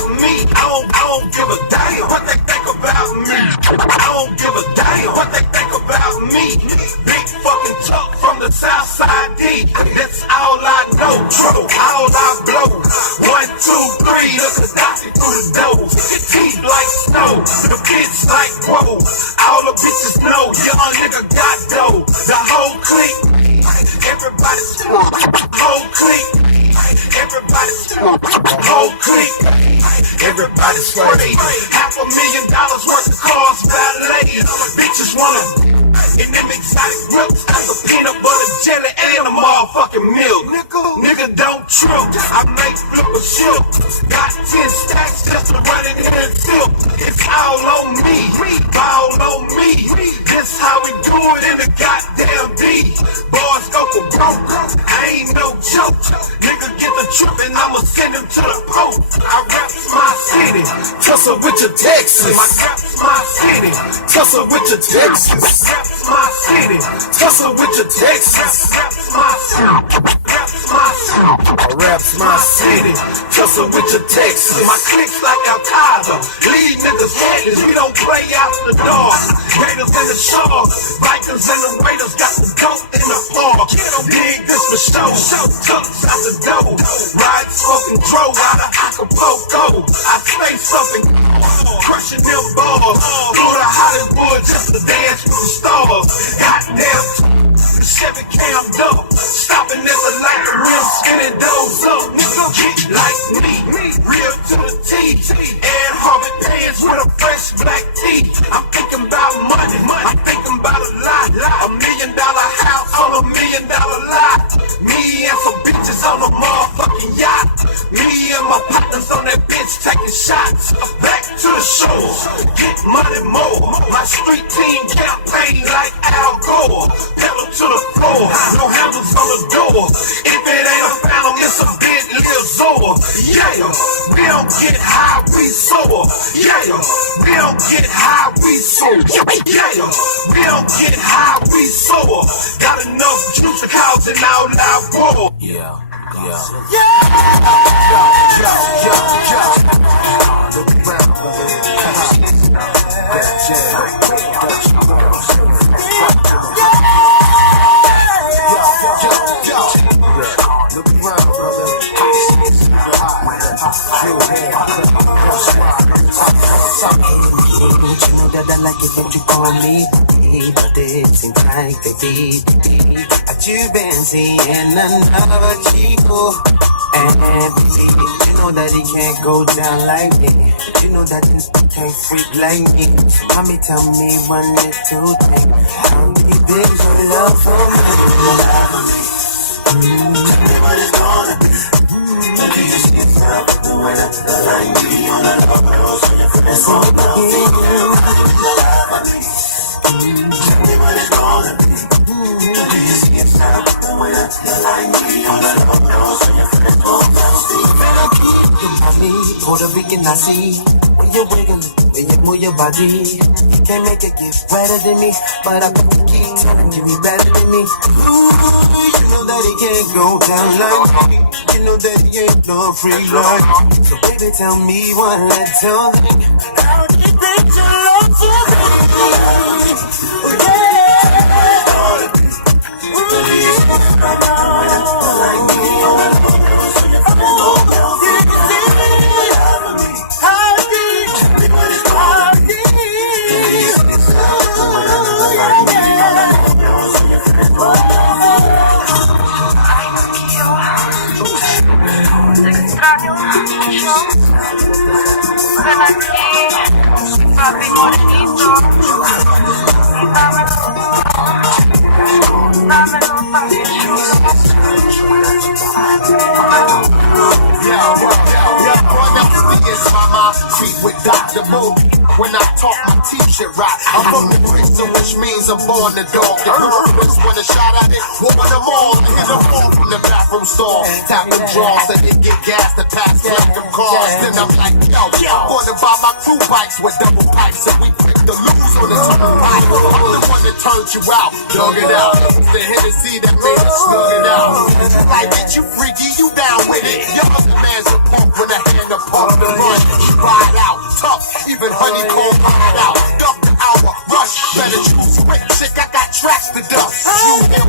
about me. I don't give a damn what they think about me. I don't give a damn what they think about me. Big fucking truck from the south side D. That's all I know. True, all I blow. 1, 2, 3, look a doctor through the doors. Teeth like snow, the bitch like whoa. All the bitches know, young nigga got dough. The whole clique, everybody's whole clique. Everybody's whole clique. Everybody's straight. $500,000 worth of cars valet. Bitches wanna in them exotic whips. That's a peanut butter jelly and a motherfucking milk. Nigga don't trip. I make flip a ship. Got 10 stacks just to run in here and tilt. It's all on me. Ball on me. This how we do it in the goddamn D. Boys go for broke. I ain't no joke. Nigga get the trip and I'ma send him to the Pope. I raps my city. Tussle with your Texas. I raps my city. Tussle with your Texas. Raps my city. Tussle with your Texas. Raps my city. Raps my city. Raps my city. Tussle with your Texas. My cliques like Al Qaeda. Lead niggas headless. We don't play out the door. Gators in the shore. Vikings and the Raiders got the dope in the park. Dig this for show. Tucks out the dough. Ride smoking dro out of Acapulco. I say something. Crushing them balls. Go to Hollywood just to dance with the stars. Goddamn. Chevy cam up. Stopping at the light. The rim spinning those up. Nigga get like me. Real to the T. And Harvey pants with a fresh black tee. I'm thinking about money. I'm thinking about a lot. $1 million house on $1 million lot. Me and some bitches on a motherfucking yacht. Me and my partners on that bitch taking shots. Back to the shore. Get money more. My street team campaign like Al Gore. Pedal to the floor. No handles on the door. If it ain't a phantom, it's a big little Zor. Yeah, we don't get high, we soar. Yeah, we don't get high, we soar. Yeah, we don't get high, we soar. Got enough juice to cause an all-out war. Yeah. You know that I like it when you call me, but it seems like baby, that you've been seeing another chico. And baby, you know that he can't go down like me. You know that he can't freak like me. So mommy, tell me one little thing. How deep is your love for me? Tell me what it's gonna be. Do you see yourself the way that the line be on the love? So your friends all know me. Tell me what it's gonna be. Do you see yourself the way that the line be on the love? So your friends all know me. You mommy, Puerto Rican, I see. When you're wiggling, when you move your body, you can't make it get better than me, but I keep telling you be better than me. Ooh, you know that he can't go down like me. You know that he ain't no free ride. So baby, tell me one little thing. How do you think your love for me? Extraño mucho. Ven aquí, papi morenito, y dámelo papi Mama, treat with Dr. Mo. When I talk, my teeth shit right. I'm from the Brixton, which means I'm born the dog. The girls when a shot at it, whooping them all. And hit them all from the bathroom stall. Tap them draws, so they get gas to pass like them cars. Then I'm like, yo, I'm gonna buy my crew bikes with double pipes. And we pick the lose on the turnpike. I'm the one that turned you out, dug it out. It's the Hennessy that made us slug it out. Like, bitch, you freaky, you down with it. Y'all the man's a pump when I hand the pump the run. leaving honeycomb hide out. Duck the hour, rush, better choose quick chick. I got tracks to dust. You